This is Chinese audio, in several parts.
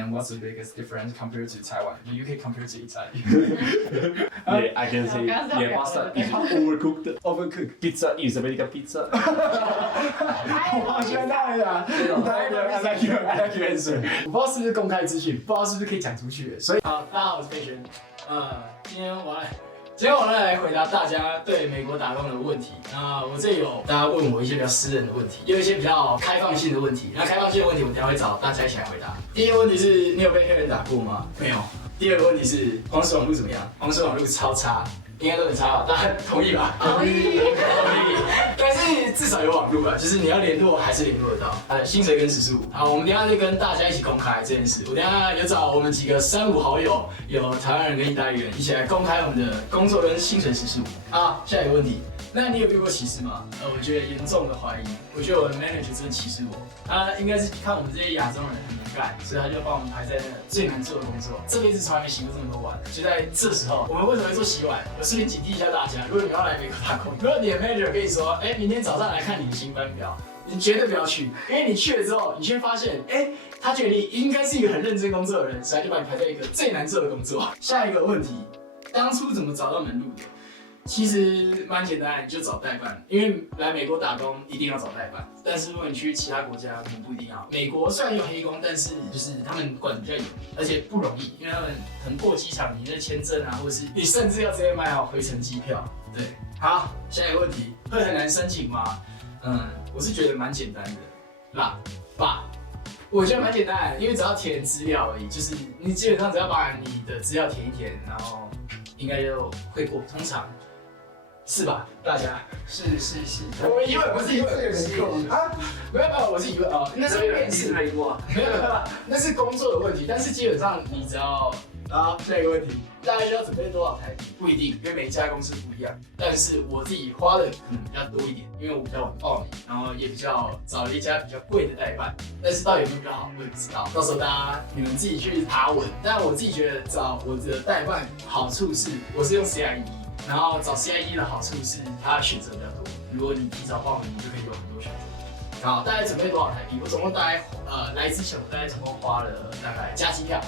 And what's the biggest difference compared to Taiwan? The UK compared to Italy? Yeah, I can say yeah, pasta is overcooked. Overcooked. Pizza is American pizza. 我喜欢大人啊 I like your answer. 我不知道是不是公开资讯，不知道是不是可以讲出去的，所以好，大家好，我是佩璇。今天我来回答大家对美国打工的问题。那我这里有大家问我一些比较私人的问题，也有一些比较开放性的问题。那开放性的问题，我等一下会找大家一起来回答。第一个问题是你有被黑人打过吗？没有。第二个问题是黄石网路怎么样？黄石网路超差。应该都很差吧，大家同意吧？同意。但是至少有网路吧，就是你要联络还是联络得到。薪水跟时数，好，我们等一下就跟大家一起公开这件事。我等一下有找我们几个3、5好友，有台湾人跟意大利人，一起来公开我们的工作跟薪水时数。好，下一个问题，那你有遇过歧视吗？我觉得严重的怀疑，我觉得我的 manager 真的歧视我。他应该是看我们这些亚洲人很敏感，所以他就把我们排在那个最难做的工作。这辈子从来没洗过这么多碗。就在这时候，我们为什么会做洗碗？我顺便警惕一下大家，如果你要来美国打工，如果你的 manager 跟你说，明天早上来看你的新班表，你绝对不要去，因为你去了之后，你却发现，他觉得你应该是一个很认真工作的人，所以他就把你排在一个最难做的工作。下一个问题，当初怎么找到门路的？其实蛮简单，你就找代办，因为来美国打工一定要找代办。但是如果你去其他国家，可能不一定要。美国虽然有黑工，但是就是他们管得比较严，而且不容易，因为他们可能过机场，你的签证啊，或者是你甚至要直接买好回程机票。对，好，下一个问题，会很难申请吗？我是觉得蛮简单的啦吧。我觉得蛮简单的，因为只要填资料而已，就是你基本上只要把你的资料填一填，然后应该就会过，通常。是吧？大家是。我疑问不是疑问，啊，没有，我是疑问哦，那是面试没过，没有，那是工作的问题。但是基本上你只要下一个问题，大概要准备多少台币？不一定，因为每一家公司不一样。但是我自己花的可能比较多一点，因为我比较晚报名，然后也比较找了一家比较贵的代办。但是到底有没有比较好，我也不知道。到时候你们自己去爬文。但我自己觉得找我的代办好处是，我是用 CIE。然后找 CIE 的好处是它的选择比较多，如果你提早报名，你就可以有很多选择。好，大概准备多少台币？我总共大概来之前我大概总共花了大概加机票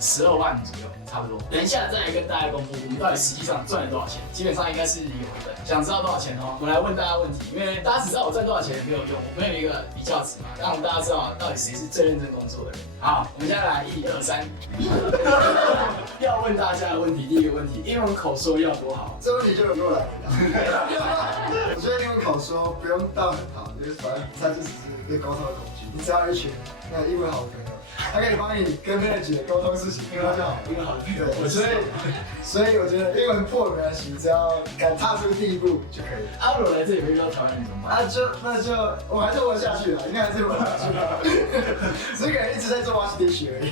12万左右，差不多。等一下再来跟大家公布我们到底实际上赚了多少钱，基本上应该是有回本。想知道多少钱哦？我们来问大家问题，因为大家只知道我赚多少钱没有用，我们有一个比较值嘛，让大家知道到底谁是最认真工作的人。好，我们现在来1、2、3。要问大家的问题，第一个问题，英文口说要多好？这问题就由我来回答。我觉得英文口说不用到很好，就是反正30-40是一个沟通的工具，你只要一群那英文好的朋友，他可以帮你跟 manager 沟通事情，英文就好，英文好的朋友。所以我觉得英文破没关系，只要敢踏出第一步就可以了。如果来这里没遇到台湾人怎么办？那就我还是活下去了，应该还是活下去了，只是可能一直在做 wash dish 而已。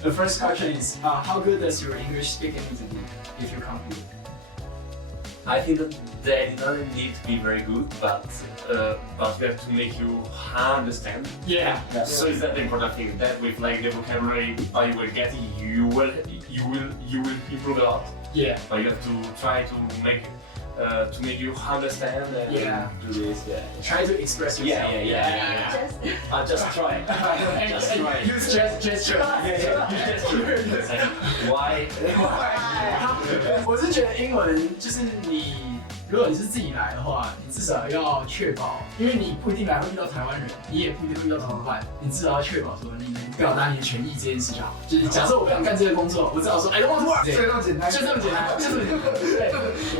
The first question is, how good does your English speaking need to be if you come here? I think that they don't need to be very good, but we have to make you understand. Yeah. So it's that the important thing that with like the vocabulary you will get, you will improve a lot. Yeah. But you have to try to make you understand and do this. Yeah. Try to express yourself. Yeah. Just try. Just try. Use gesture. Why? 我是觉得英文就是如果你是自己来的话，你至少要确保，因为你不一定来会遇到台湾人，你也不一定会遇到同伴，你至少要确保说你能表达你的权益这件事就好。就是假设我不想干这个工作，我至少说 I don't want to work。就这么简单，就这么简单，就这么简单。对，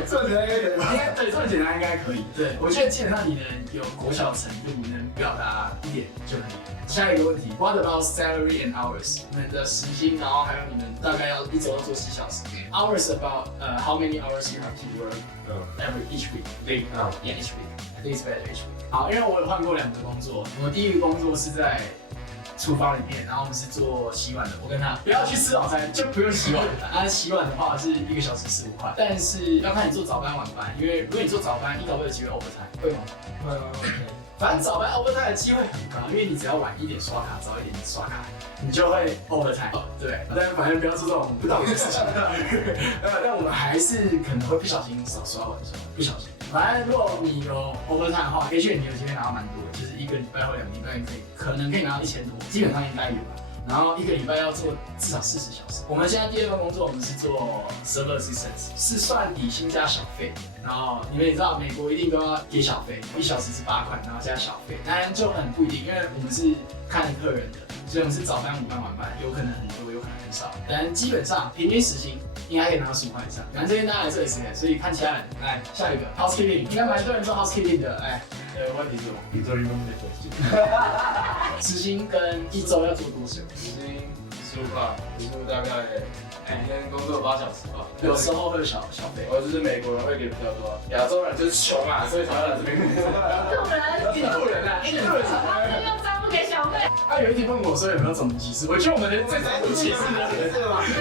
这么简单应该可以吧？对，这么简单应该可以。对，我觉得基本上你的有国小程度能表达一点就可以。下一个问题 ，What about salary and hours？ 你们的时薪，然后还有你们大概要一周要做几小时 ？Hours about how many hours you have to work each week? Yeah, each week. I think it's better each week. 好，因为我有换过2个工作，我第一个工作是在厨房里面，然后我们是做洗碗的。我跟他不要去吃早餐，就不用洗碗了。洗碗的话是1个小时15块，但是要看你做早班晚班，因为如果你做早班，你搞不好有机会 overtime， 会吗？会啊。反正早班 overtime 的机会很高，因为你只要晚一点刷卡，早一点刷卡，你就会 overtime。对，但反正不要做这种不道德的事情。但我们还是可能会不小心少刷碗，不小心。反正如果你有 overtime 的话，也许你有机会拿到蛮多的，就是1个礼拜或2个礼拜可能可以拿到1000多，基本上应该有吧。然后一个礼拜要做至少40小时。我们现在第二份工作，我们是做 server assistance， 是算底薪加小费。然后你们也知道，美国一定都要给小费，1小时是8块，然后加小费。当然就很不一定，因为我们是看客人的，所以我们是早班、午班、晚班，有可能很多，有可能很少。但基本上平均时薪应该可以拿到15块以上。反正这边大家来这里时间，所以看其他人。来下一个 housekeeping， 应该蛮多人做 housekeeping 的。哎，问题是什么？你做运动的question。时薪跟一周要做多久？时薪15块，时薪大概每天工作8小时吧。有时候会有小费。我就是美国人会给比较多，亚洲人就是穷啊，所以才会来这边工作。印度人啊，印度人他们用账不给小费。他有一天问我说有没有种族歧视，我觉得我们的最种族歧视的人，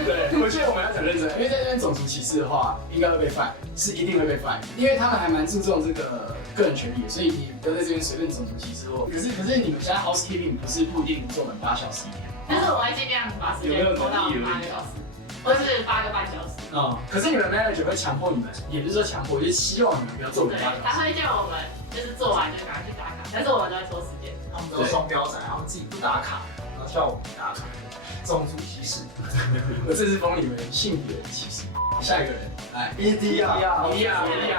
对，我觉得我们要讲认真，因为在这边种族歧视的话，应该会被 fine， 是一定会被 fine， 因为他们还蛮注重这个个人权利的，所以你不要在这边随便种族歧视或。可是你们现在 housekeeping 不是不一定做满8小时一天吗？但是我会尽量把时间拖到8个小时，或是8个半小时。可是你们 manager 会强迫你们，也不是说强迫，就是希望你们不要做满8小时。他会叫我们就是做完就赶快去打卡，但是我们都会拖时间。他们都是双标仔，他们自己不打卡，然后叫我们打卡，种族歧视。我这是封你们性别歧视。下一个人，来 ED 啊，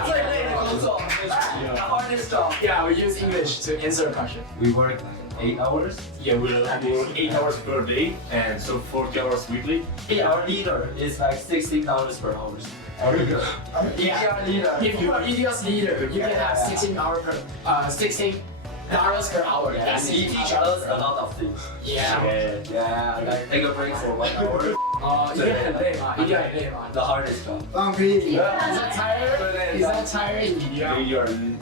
最累的工作 ，the hardest job。 Yeah, we use English to answer a question. We work 8 hours. Yeah, we're 8 hours per day, and so 40 hours weekly. Our leader is like $16 per hour. Our leader. Yeah, leader. If you are EDS leader, you can have $16 per hour. And he teach us a lot of things. Yeah. Yeah, like take a break for 1 hour. 一定很累吗？一定很累吗 The hardest job. 放屁！ ？Is that tired? Is that tired?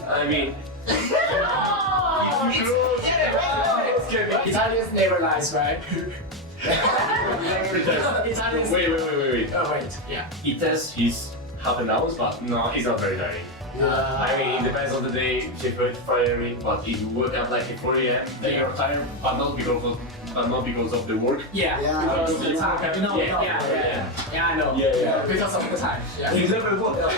I mean, Italians never lies, right? Italians. wait. Oh wait, yeah. He tests his half an hour, but no, he's not very tiring. I mean, it depends on the day. If you fire me, but if you wake up like at 4 a.m., then you're tired, but not because of the work. Yeah, Yeah. because the time. Yeah, I know. Yeah. Because of the time. Yeah. 你这边过的。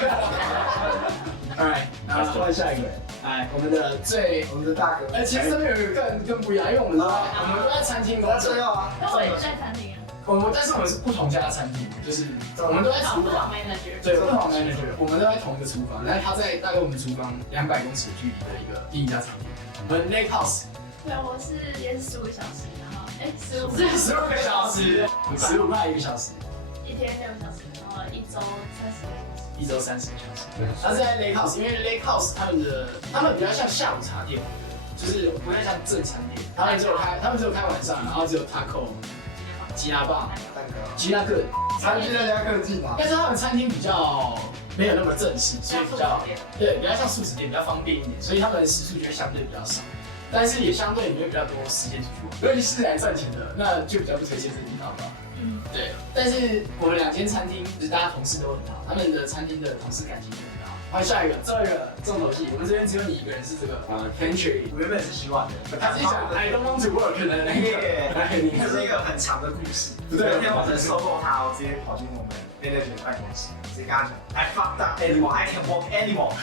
Alright， 然后换下一个人。哎，我们的最，我们的大哥，其实这边有一个更不一样，因为我们都在餐厅工作最。后啊，那我也是在餐厅啊，但是我们是不同家餐厅，就是我们都在厨不房同。manager。对，不同 manager，我们都在同一个厨房，但是他在大概我们厨房200公尺距离的另一家餐厅。我们 Lake House 对，我也是15个小时，然后1515个小时，15块1个小时，一天6个小时，然后一周30个小时。一周30个小时。他是在 Lake House，因为 Lake House 他们比较像下午茶店，就是不太像正餐店。他们只有开晚上，然后只有 taco、吉拿棒、蛋糕，吉拿个。餐具大家各自拿。但是他们餐厅比较没有那么正式，所以比较像素食店，比较方便一点，所以他们的时数就会相对比较少。但是也相对你会比较多时间出去玩，尤其是来赚钱的，那就比较不推荐这个地方吧。对，但是我们2间餐厅，就是大家同事都很好，他们的餐厅的同事感情也很好。好，下一个，最后一个重头戏，我们这边只有你一个人是这个pantry。我原本是希望的，他自己讲 I don't want to work 的那个，这是一个很长的故事。昨天我们收购它，我直接跑进我们 manager 的办公室，直接跟他讲 I fucked up anymore, I can't work anymore.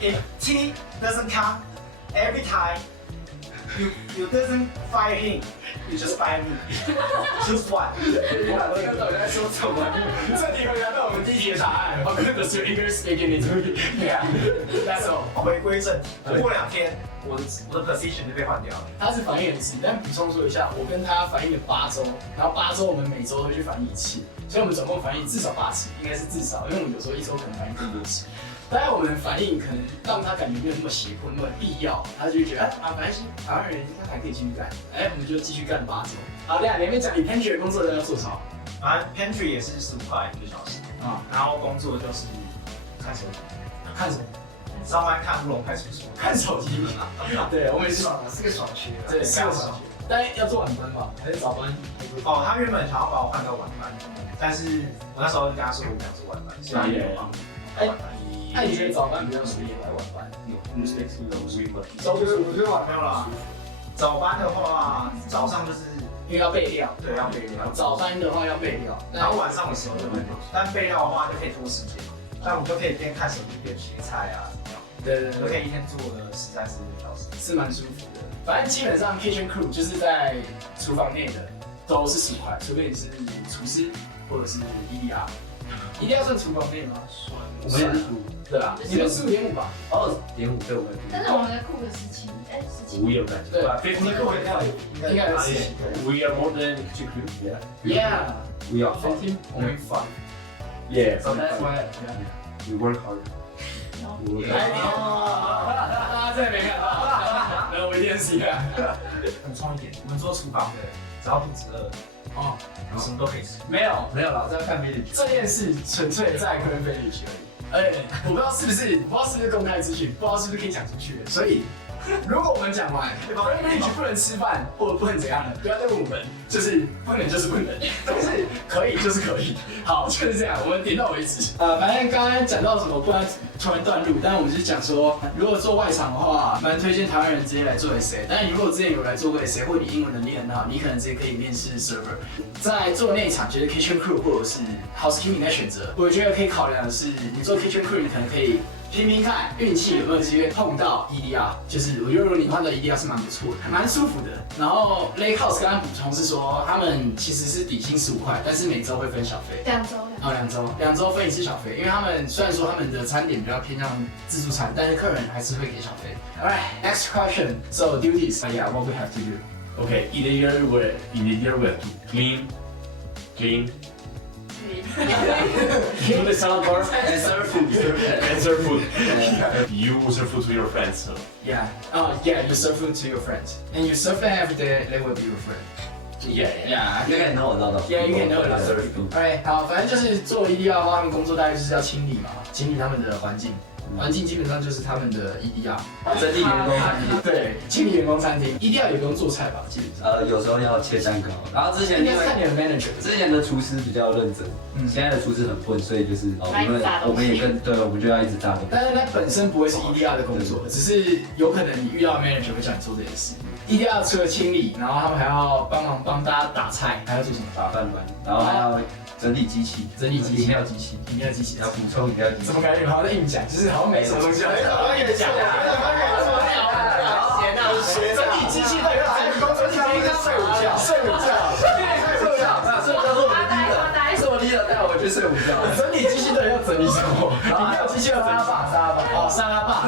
If T doesn't come every time, you doesn't fire him, you just fire me. Choose one. 我听到底在说什么？这题回答到我们第一题的答案。Oh goodness, your English speaking is really yeah. That's all. 回归正题，过2天我的 position 就被换掉了。他是反应人士，但补充说一下，我跟他反应了8周，然后8周我们每周都会去反应1次，所以我们总共反应至少8次，应该是至少，因为我们有时候1周可能反应更多次。当然我们的反应可能让他感觉没有那么胁迫，那么必要，他就觉得反正台湾人应该还可以继续干，我们就继续干8周。好，两边讲你 pantry 的工作都要做什么？反正 pantry 也是15块1个小时然后工作就是看手机，看什么？上班看乌龙派出所，看手机。对，我们也是，爽啊，是个爽区啊。对，是个爽学。但要做晚班吧，还是早班？他原本想要把我换到晚班，但是我那时候就跟他说我不想做晚班，所以没有放晚班。那你觉得早班比较舒服，还是晚班？我觉得晚没有啦。早班的话，早上就是因为要备料，对要备料，早班的话要备料，然后晚上的时候就会，但备料的话就可以拖时间，但我们就可以边看手机边切菜啊，怎么样？对，就可以一天做了13、14个小时，是蛮舒服的。反正基本上 kitchen crew 就是在厨房内的都是15块，除非你是厨师或者是 EDR。EDR 算厨房内吗？我们也是厨，对吧？你们15.5吧？ 20.5对我们。但是我们的库克17，哎，17。 We are better. 对， But 我们 15 跟我应该有17。 We are more than Kitchen Crew. Yeah. Yeah. We are 15 only 5. Yeah. So that's why. we work hard. 大家真的没看到，那我一定是看。补充一点，我们做厨房的，只要肚子饿，哦，什么都可以吃。没有，没有啦，这要看 village。这件事纯粹在个人 village 而已。我不知道是不是公开资讯，不知道是不是可以讲出去的，所以。如果我们讲完 village 不能吃饭或不能怎样的，不要再问我们，就是不能就是不能，但是可以就是可以。好，就是这样，我们点到为止。反正刚刚讲到什么，不然突然断路，但是我们就是讲说，如果做外场的话，蛮推荐台湾人直接来做 SA。但你如果之前有来做过 SA，或你英文能力很好，你可能直接可以面试 server。在做内场，就是 kitchen crew 或者是 housekeeping 的选择，我觉得可以考量的是，你做 kitchen crew，你可能可以。拼拼看运气有没有机会碰到 EDR， 就是我觉得如果你碰到 EDR 是蛮不错的，还蛮舒服的。然后 Lake House 刚刚补充是说，他们其实是底薪15块，但是每周会分小费。2周。2周分一次小费，因为他们虽然说他们的餐点比较偏向自助餐，但是客人还是会给小费。Alright, next question. So duties, yeah, what we have to do? Okay. In the year we have to clean. Clean the salad bar And serve food. and serve food. You serve food to your friends. So. Yeah. Yeah, you serve food to your friends, and you serve them every day. They will be your friend. Yeah. Yeah. You can know a lot of. Yeah, you can know a lot of serve people. food. Alright, 好，反正就是做 EDR 的话，他们工作大概就是要清理嘛，清理他们的环境。环境基本上就是他们的 EDR，整理员工餐厅。对，清理员工餐厅，EDR 也不用做菜吧，基本上。有时候要切蛋糕，然后之前应该是看你的 manager。之前的厨师比较认真，现在的厨师很笨，所以就是我们也我们就要一直炸东西。但是它本身不会是 EDR 的工作，只是有可能你遇到 manager 会叫你做这件事。EDR 除了清理，然后他们还要帮大家打菜，还要做什么？打饭班，然后还要整理机器，饮料机器，要补充饮料机器。怎么感觉好像在硬讲，就是好像没什么东西要讲。讲整理机器到底要怎么工作？睡午觉。是我leader带我去睡午觉。整理机器到底要整理什么？饮料机器要整理沙拉吧。那种沙拉吧，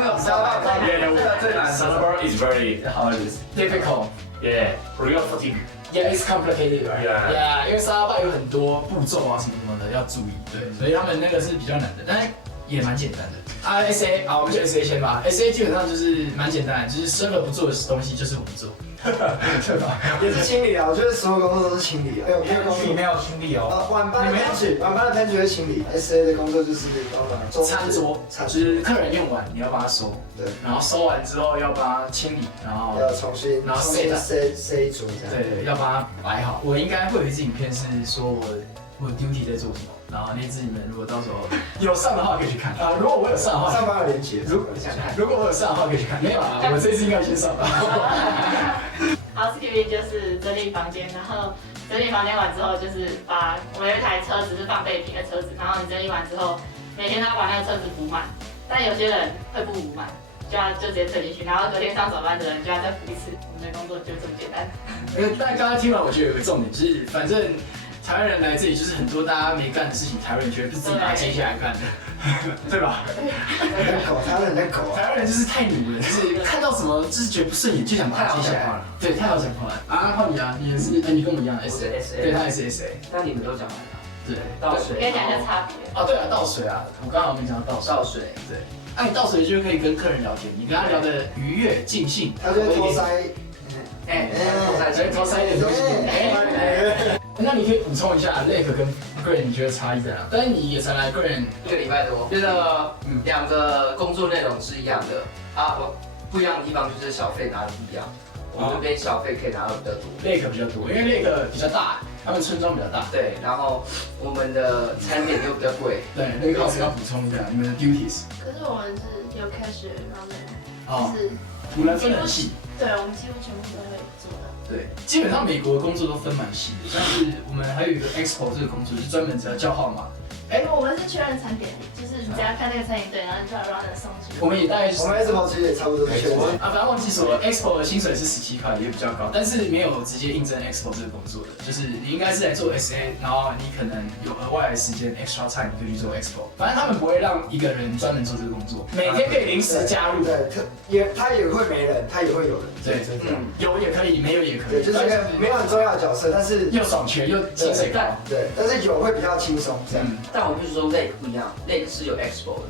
最难 Salad bar is very hard difficult. yeah. Real fatigue. Yeah, it's complicated, right? Yeah. Yeah, 因为沙拉吧有很多步骤啊什么的要注意，对，所以他们那个是比较难的，但是也蛮简单的。SA 我们就 SA 先吧。SA 基本上就是蛮简单的，就是 server 不做的东西就是我们做，对吧？也是清理啊，我觉得所有工作都是清理啊。没有工作没有清理哦。晚班的 pantry 会清理 ，SA 的工作就是餐桌，就是客人用完你要帮他收，对，然后收完之后要帮他清理，然后要重新塞一桌这样。对，要帮他摆好。我应该会有一支影片是说我 duty 在做什么，然后那支你们如果到时候有上的话可以去看啊。如果我有上的话，上班有连结，如果我有上的话可以去看。没有啊，我这次应该先上吧。Housekeeping 就是整理房间，然后整理房间完之后，就是把我们有一台车子是放备品的车子，然后你整理完之后，每天都要把那个车子补满。但有些人会不补满，就直接推进去，然后隔天上早班的人就要再补一次。我们的工作就这么简单。但刚刚听完，我觉得有个重点就是，反正台湾人来这里就是很多大家没干的事情，台湾人觉得是自己把它接下来干的，对吧？台湾人在狗啊，台湾人就是太奴了，就是看到什么就是觉得不顺眼就想把它接下来。对，太好讲话了。换你啊，你也是，你跟我们一样 SA，对，他也是 SA。但你们都讲完了。对，倒水。应该讲一下差别。对啊，倒水啊，我刚好没讲到倒水。对，你倒水就可以跟客人聊天，你跟他聊得愉悦尽兴，他就会偷塞，偷塞一点东西。那你可以补充一下 Lake 跟 Green 你觉得差异在哪？但是你也才来 Green 1个礼拜多，觉得两个工作内容是一样的啊，不一样的地方就是小费拿的不一样。我们这边小费可以拿到比较多 ，Lake 比较多，因为 Lake 比较大，他们村庄比较大。对，然后我们的餐点又比较贵。对，那个老师要补充一下你们的 duties。可是我们是有 cashier，然后呢，就是你们分很细。对，我们几乎全部都会做到。对，基本上美国的工作都分蛮细的，像是我们还有一个 Expo 这个工作，就专门只要叫号码，我们是确认餐点，就是你只要看那个餐饮对，然后你就把 runner 送去。我们也大概我们 Expo 其实也差不多是确认。啊，不要忘记说 Expo 的薪水是17块，也比较高，但是没有直接应征 Expo 这个工作的，就是你应该是来做 SA， 然后你可能有额外的时间 extra time 你可以去做 Expo， 反正他们不会让一个人专门做这个工作，每天可以临时加入，对，他也会没人，他也会有人，对，有也可以，没有也可以，对，就是一个没有很重要的角色，但是又爽缺又薪水高，对，但是有会比较轻松这样。但我必须说 Lake 不一样，Lake 是有 Expo 的，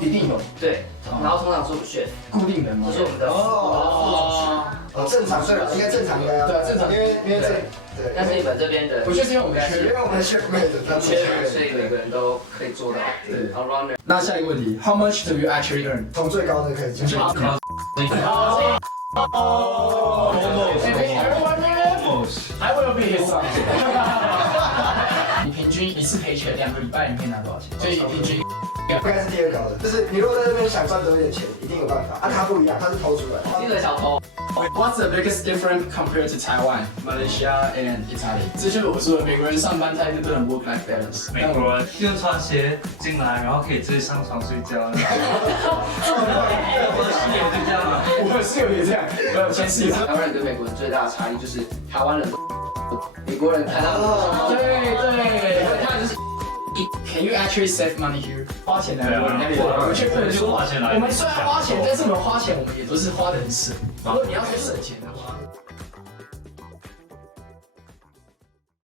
一定有对，然后通常是我们选，固定人吗这？是我们的正常对了，应该正常的呀，对啊正常因为这对，但是你们这边的我觉得是因为我们缺因为我们学妹的，他们所以每个人都可以做到。对然后 runner 那下一个问题 ，How much do you actually earn？ 从最高的可以进去。I will be his son。你平均一次赔钱2个礼拜，你可以拿多少钱？所以平均应该是第二高的，就是你如果在这边想赚多一点钱，一定有办法。啊，他不一样，他是偷出来的。这个小偷， What's the biggest difference compared to Taiwan, Malaysia, and Italy？ 这就是我说的，美国人上班态度都很 work-life balance。美国人就穿鞋进来，然后可以直接上床睡觉。我的室友就这样啊，我的室友也这样，我有前室友。台湾人跟美国人最大的差异就是台湾人，美国人看到对，他就是 Can you actually save money here？ 花钱来我们那里，我们却不能说花钱来。我们虽然花钱，但是我们花钱我们也都是花的很省。如果你要去省钱的话。